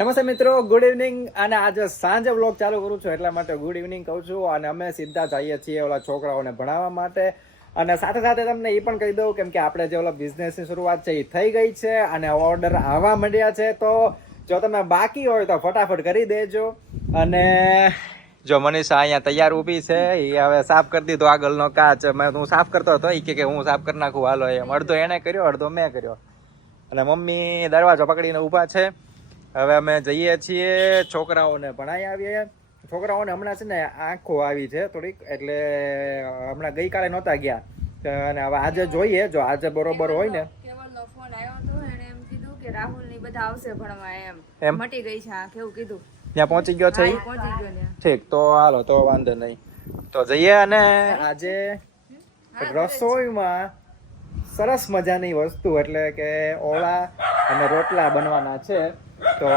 નમસ્તે મિત્રો good evening અને આજે સાંજે વ્લોગ ચાલુ કરું છું, એટલા માટે ગુડ ઇવનિંગ કહું છું. અને અમે સીધા જઈએ છીએ ઓલા છોકરાઓને ભણાવવા માટે. અને સાથે સાથે તમને એ પણ કહી દઉં, કેમ કે આપણે જે ઓલા બિઝનેસની શરૂઆત છે એ થઈ ગઈ છે અને ઓર્ડર આવવા માંડ્યા છે. તો જો તમે બાકી હોય તો ફટાફટ કરી દેજો. અને જો મનીષા અહીંયા તૈયાર ઊભી છે એ હવે સાફ કરી દીધો આગળનો કાચ. મેં હું સાફ કરતો હતો એ કે હું સાફ કરી નાખું, હાલો એમ. અડધો એણે કર્યો, અડધો મેં કર્યો. અને મમ્મી દરવાજો પકડીને ઊભા છે. હવે અમે જઈએ છીએ છોકરાઓને ભણાઈ આવીએ. છોકરાઓને હમણાં છે ને આંખો આવી છે થોડીક એટલે હમણાં ગઈકાલે નહોતા ગયા. અને હવે આજે જોઈએ જો આજે બરોબર હોય ને. ફોન આવ્યો હતો એને એમ કીધું કે રાહુલની બધા આવશે ભણવા એમ. એમ? મટી ગઈ છે આંખ એવું કીધું. ત્યાં પહોંચી ગયો છે પહોંચી ગયો ઠીક તો હાલો તો વાંધો નહીં. તો જઈએ અને આજે રસોઈમાં સરસ મજાની વસ્તુ એટલે કે ઓળા અને રોટલા બનવાના છે. તો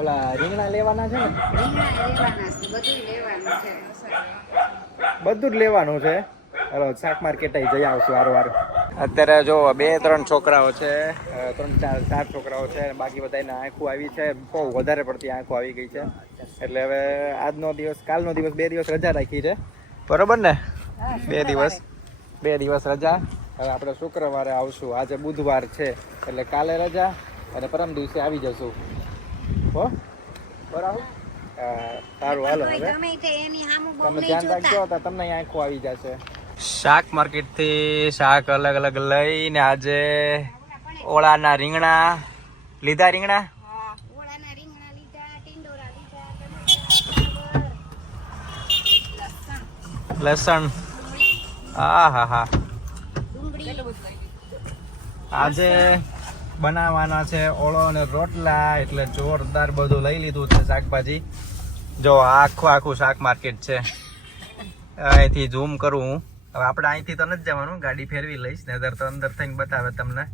ઓલા રીંગણા લેવાના છે ને? બધું જ લેવાનું છે. હલો, શાક માર્કેટ જઈ આવશું વારવાર અત્યારે જો બે, ત્રણ છોકરાઓ છે ત્રણ, ચાર ચાર છોકરાઓ છે બાકી બધાને આંખો આવી છે. બહુ વધારે પડતી આંખો આવી ગઈ છે. એટલે હવે આજનો દિવસ, કાલનો દિવસ બે દિવસ રજા રાખી છે. બરોબર ને? બે દિવસ. બે દિવસ રજા. હવે આપણે શુક્રવારે આવશું. આજે બુધવાર છે, એટલે કાલે રજા. અને પરમ દિવસે આવી જશું. હો? બરાબર? સારું હાલો હવે. તમે ધ્યાન રાખજો તો તમને આંખો આવી જશે. શાક માર્કેટથી શાક અલગ અલગ લઈને આજે ઓળાના રીંગણા લીધા રીંગણા? લસણ. હા હા હા. આજે બનાવવાના છે ઓળો અને રોટલા એટલે જોરદાર બધું લઈ લીધું છે શાકભાજી. જો આખું આખું શાક માર્કેટ છે. અહીંથી ઝૂમ કરું હું. હવે આપણે અહીંથી તો નથી જવાનું ગાડી ફેરવી લઈશ ને અંદર તો અંદર થઈને બતાવે તમને.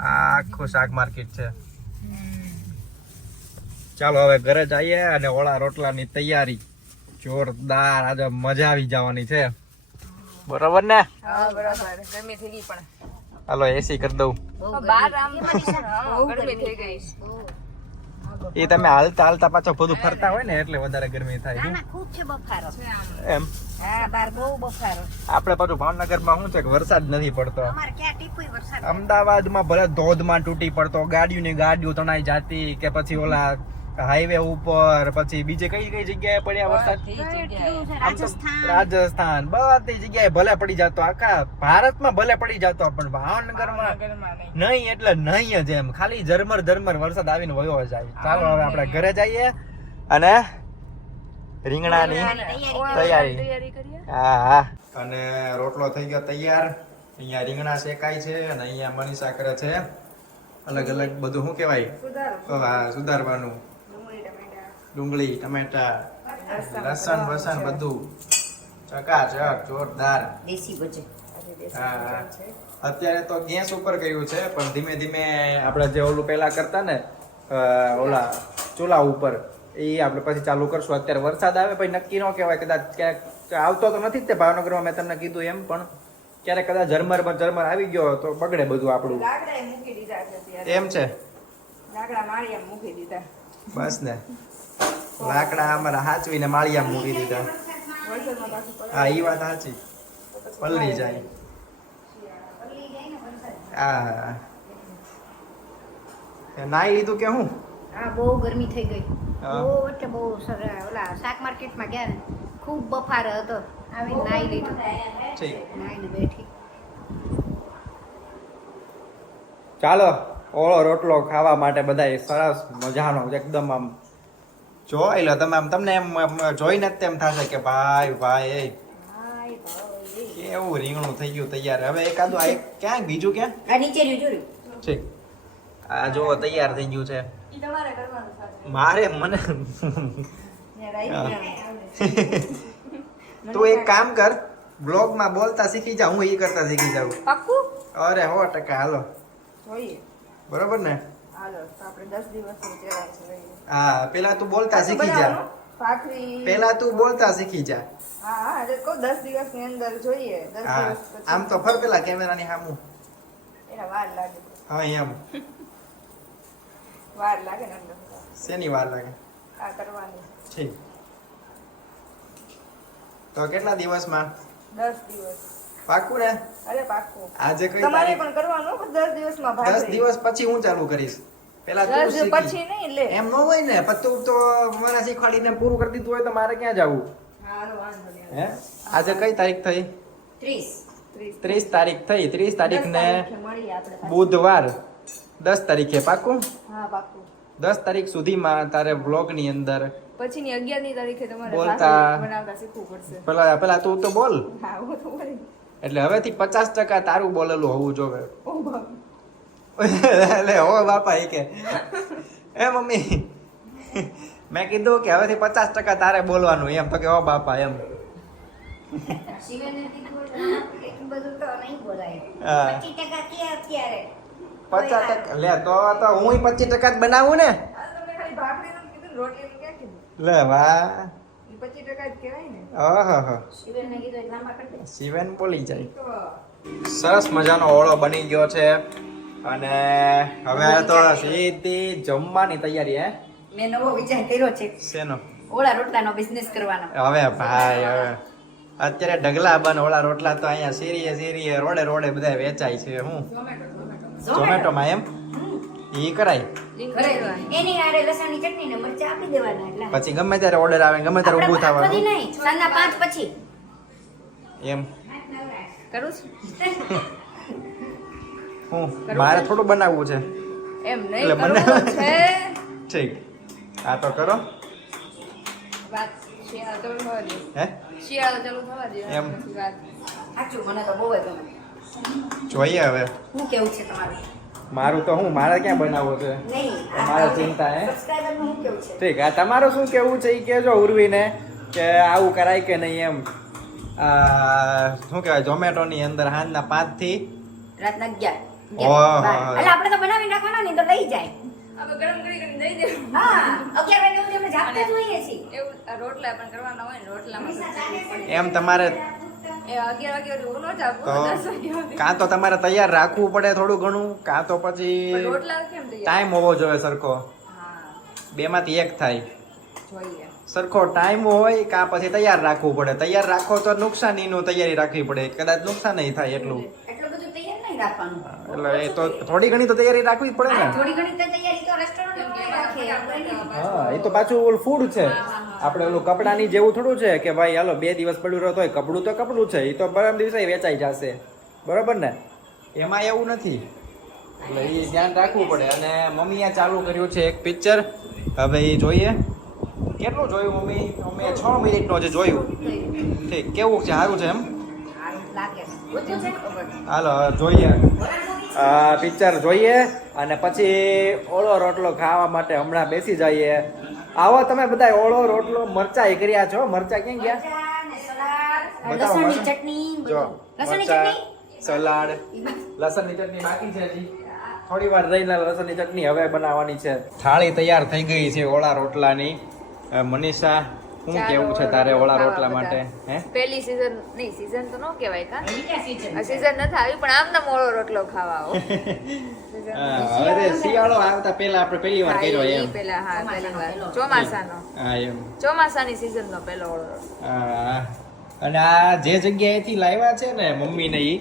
આ આખું શાક માર્કેટ છે. ચાલો હવે ઘરે જઈએ અને ઓળા રોટલાની તૈયારી. જોરદાર આજે મજા આવી જવાની છે. બરોબર ને? હા બરાબર. ગરમી થઈ ગઈ પણ. હાલો એસી કરી દઉં. બાર આમ. હા, ગરમી થઈ ગઈ. એ તમે હાલતા હાલતા પાછો બધું ફરતા હોય ને એટલે વધારે ગરમી થાય ખૂબ છે બફારો. એમ? હા બાર બહુ બફારો આપણે પાછું ભાવનગરમાં શું છે કે વરસાદ નથી પડતો. અમદાવાદમાં ભલે ધોધમાં તૂટી પડતો ગાડીઓની ગાડીઓ તણાઈ જાતી કે પછી ઓલા હાઈવે ઉપર પછી બીજે કઈ કઈ જગ્યાએ પડ્યા વરસાદ? રાજસ્થાન. બધી જગ્યાએ ભલે પડી જતો આખા ભારતમાં ભલે પડી જતો પણ ભાવનગરમાં નહીં. એટલે નહીં જ એમ. ખાલી ઝરમર ઝરમર વરસાદ આવીને વયો જાય. ચાલો હવે આપણે ઘરે જઈએ અને રીંગણાની તૈયારી તૈયારી. હા હા. અને રોટલો થઈ ગયો તૈયાર. અહીંયા રીંગણા શેકાય છે અને અહીંયા મનીષા કરે છે. અલગ અલગ બધું શું કહેવાય? હા સુધારવાનું. ડુંગળી ટમેટા લસણ વસણ બધું. ચકાચક જોરદાર. દેશી બજે હા હા. અત્યારે તો ગેસ ઉપર કર્યું છે પણ ધીમે ધીમે આપણે જે ઓલું પહેલા કરતા ને ઓલા ચૂલા ઉપર એ આપણે પછી ચાલુ કરશું. અત્યારે વરસાદ આવે પછી નક્કી ન કહેવાય કદાચ ક્યાંક આવતો તો નથી તે ભાવનગરમાં મેં તમને કીધું એમ પણ ક્યારેક કદાચ ઝરમર ઝરમર આવી ગયો તો બગડે બધું આપણું. મૂકી દીધા એમ છે? લાકડા મારી એમ મૂકી દીધા. બસ ને. લાકડા અમારા હાચવીને માળિયા મૂકી દીધા. હા એ વાત સાચી પલ્લી જાય. હા નાઈ લીધું કે હું? હા બહુ ગરમી થઈ ગઈ. બહુ એટલે બહુ ઓલા શાક માર્કેટમાં ગયા ને ખૂબ બફારો હતો. આવી નાઈ લીધું. નાઈ નાઈને બેઠી. ચાલો. ઓળો રોટલો ખાવા માટે બધા સરસ મજાનો એકદમ આમ જોઈ લો તમે આમ તમને એમ જોઈને જ તેમ થશે કે ભાઈ ભાઈ એ કેવું રીંગણું થઈ ગયું તૈયાર. હવે એકાદું આ એક ક્યાંક બીજું ક્યાં નીચે ઠીક. આ જો તૈયાર થઈ ગયું છે. ઈ તમારે કરવાનું સાથે. મારે મને? હા. તું એક કામ કર બ્લોગમાં બોલતા શીખી જા હું એ કરતા શીખી જાઉં. અરે હો ટકા હાલો. જોઈએ. બરોબર ને? હા પેલા તું બોલતા શીખી જા. પેલા તું બોલતા શીખી જા. આમ તો ફર પેલા કેમેરાની ની સામુ વાર લાગે. હા એમ વાર લાગે ને શેની વાર લાગે? આ કરવાની. ઠીક. તો કેટલા દિવસમાં? દસ દિવસ. પાકું ને? અરે પાકું. આજે કઈ તમારે પણ કરવાનું હો, દસ દિવસમાં દસ ભાખરી. દિવસ પછી હું ચાલુ કરીશ. પેલા તું. પછી નહીં લે. એમ ન હોય ને તું તો મને શીખવાડીને પૂરું કરી દીધું હોય તો મારે ક્યાં જવું. હે? આજે કઈ તારીખ થઈ? ત્રીસ. ત્રીસ. ત્રીસ તારીખ થઈ. ત્રીસ તારીખ ને. બુધવાર. દસ તારીખે પાકું? હા દસ તારીખ સુધીમાં તારે બ્લોગની અંદર પછીની અગિયારની તારીખે તમારે બોલતા. બનાવતા શીખવું પડશે. પેલા પેલા તું તો બોલ. હા હું તો બોલી એટલે હવેથી પચાસ ટકા તારું બોલેલું હોવું જોવે. ઓ બાપ. એટલે હો બાપા એ કે. એ મમ્મી. મેં કીધું કે હવેથી પચાસ ટકા તારે બોલવાનું એમ. તો કે હો બાપા એમ. શિવેને કીધું એટલે એટલું બધું તો નહીં બોલાય. હા. પચીસ ટકા લે તો તો હું પચીસ ટકા જ બનાવું ને. લે વાહ. પચીસ ટકા જ કહેવાય ને. શિવેન બોલી જાય. સરસ મજાનો ઓળો બની ગયો છે. અને હવે તો સીધી જમવાની તૈયારી હે? મેં નવો વિચાર કર્યો છે. શેનો? ઓળા રોટલાનો બિઝનેસ કરવાનો. હવે ભાઈ હવે. અત્યારે ઢગલા બન ઓળા રોટલા તો અહીંયા શેરીએ શેરીએ રોડે રોડે બધા વેચાય છે હું. ઝોમેટોમાં એમ? ઈ કરાય. એની હારે લસણની ચટણી ને મરચા આપી દેવાના એટલે. પછી ગમે ત્યારે ઓર્ડર આવે ગમે ત્યારે ઊભું થવાનું. કદી નહીં સાંજના પાંચ પછી. એમ. કરું છું. હું મારે થોડું બનાવવું છે. એમ એટલે નહીં મને- કરવું છે. ઠીક. હા તો કરો. વાત શિયાળો ચાલુ થવા દે હે? શિયાળો ચાલુ થવા દે એમ. સાચું મને તો બહુ ગમે. જોઈએ હવે. શું કેવું છે તમારું? મારું તો હું મારે ક્યાં બનાવવું છે? મારે ચિંતા હે? સબસ્ક્રાઇબરનું શું કેવું છે? ઠીક આ તમારું શું કેવું છે? એ કહેજો ઉર્વીને કે આવું કરાય કે નહીં એમ. શું કહેવાય ઝોમેટોની અંદર સાંજના પાંચથી રાતના અગિયાર. ઓહો. એટલે આપણે તો બનાવી નાખવાના નહીં તો લઈ જાય. આપણે ગરમ કરી કરીને દઈ દેવું. હા અગિયાર વાગે સુધી અમે જ હોઈએ છીએ. એવું રોટલા પણ કરવાના હોય રોટલામાં એમ તમારે ન. કાં તો તમારે તૈયાર રાખવું પડે થોડું ઘણું કાં તો પછી ટાઈમ હોવો જોઈએ સરખો. બે બેમાંથી એક થાય. સરખો ટાઈમ હોય કાં પછી તૈયાર રાખવું પડે. તૈયાર રાખો તો નુકસાનીનું તૈયારી રાખવી પડે. કદાચ નુકસાન નહીં થાય એટલું. એટલું એ તો થોડી ઘણી તો તૈયારી રાખવી પડે ને. થોડી ઘણી તો તૈયારી તો રેસ્ટોરન્ટ. હા એ તો પાછું ઓલું ફૂડ છે. આપણે ઓલું કપડાની જેવું થોડું છે કે ભાઈ હાલો બે દિવસ પડ્યું રહ્યો તોય કપડું તો કપડું છે એ તો પરમ દિવસે વેચાઈ જશે. બરોબર ને? એમાં એવું નથી. એટલે એ ધ્યાન રાખવું પડે. અને મમ્મીએ ચાલુ કર્યું છે એક પિક્ચર. હવે એ જોઈએ. કેટલું જોયું મમ્મી? અમે છ મિનિટનો જે જોયું. ઠીક કેવું છે? સારું છે એમ? હાલો જોઈએ. પિક્ચર જોઈએ અને પછી ઓળો રોટલો ખાવા માટે હમણાં બેસી જઈએ. આવો તમે બધા ઓળો રોટલો મરચાઈ કર્યા છો. મરચા ક્યાં ગયા? મરચાં ને લસણની ચટણી. જો. મરચાં, સલાડ. લસણની ચટણી બાકી છે હજી. થોડી વાર રહીને લસણની ચટણી હવે બનાવવાની છે. થાળી તૈયાર થઈ ગઈ છે ઓળા રોટલાની. મનીષા શું કેવું છે તારે ઓળા રોટલા માટે હે? પહેલી સીઝન નહીં સીઝન તો ન કહેવાય કા? આ સીઝન નથી આવી પણ આમ ના મોળો રોટલો ખાવા આવો. હા, શિયાળો આવતા પહેલા આપણે પહેલી વાર કર્યો એમ. પહેલા હા ચોમાસાનો પહેલી. વાર ચોમાસાનો. હા એમ. ચોમાસાની season નો પહેલો ઓળો રોટલો. હા. અને આ જે જગ્યાએથી લાવ્યા છે ને મમ્મીને ઈ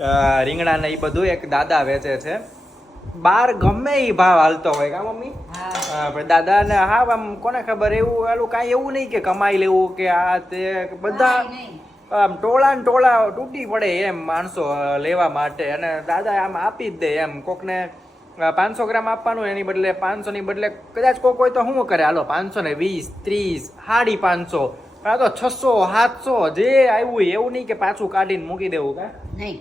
અ, રીંગણા ને ઈ બધું એક દાદા વેચે છે. બાર ગમે એ ભાવ હાલતો હોય કા મમ્મી? હા. દાદા ને હા આમ કોને ખબર એવું આલું કાંઈ એવું નહીં કે કમાઈ લેવું કે આ તે બધા આમ ટોળા ને ટોળા તૂટી પડે એમ માણસો લેવા માટે. અને દાદા આમ આપી જ દે એમ. કોકને પાંચસો ગ્રામ આપવાનું એની બદલે પાંચસો ની બદલે કદાચ કોક હોય તો શું કરે? હાલો પાંચસો ને વીસ ત્રીસ સાડી પાંચસો. આ તો છસો સાતસો જે આવ્યું એવું નહીં કે પાછું કાઢીને મૂકી દેવું કા? નહીં.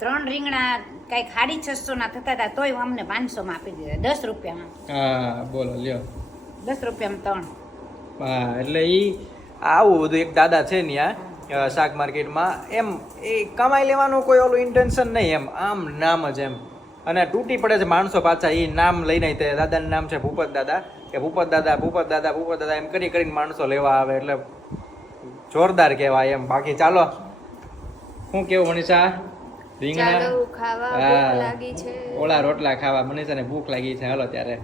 ત્રણ રીંગણા કંઈક ખાડી છસો ના થતા હતા તોય અમને પાંચસો માં આપી દીધા. દસ રૂપિયામાં. હા બોલો લ્યો. દસ રૂપિયામાં ત્રણ. હા એટલે ઈ આવું બધું એક દાદા છે ત્યાં આ શાક માર્કેટમાં. એમ એ કમાઈ લેવાનું કોઈ ઓલું ઇન્ટેન્શન નહીં એમ આમ નામ જ એમ. અને તૂટી પડે છે માણસો પાછા એ નામ લઈને તે દાદાનું નામ છે ભૂપત દાદા. કે ભૂપત દાદા ભૂપત દાદા ભૂપત દાદા એમ કરી કરીને માણસો લેવા આવે એટલે જોરદાર કહેવાય એમ. બાકી ચાલો શું કેવું મનીષા? રીંગણા ચાલો ખાવા હા. ભૂખ લાગી છે. રોટલા ખાવા મનીષાને ભૂખ લાગી છે. હાલો ત્યારે.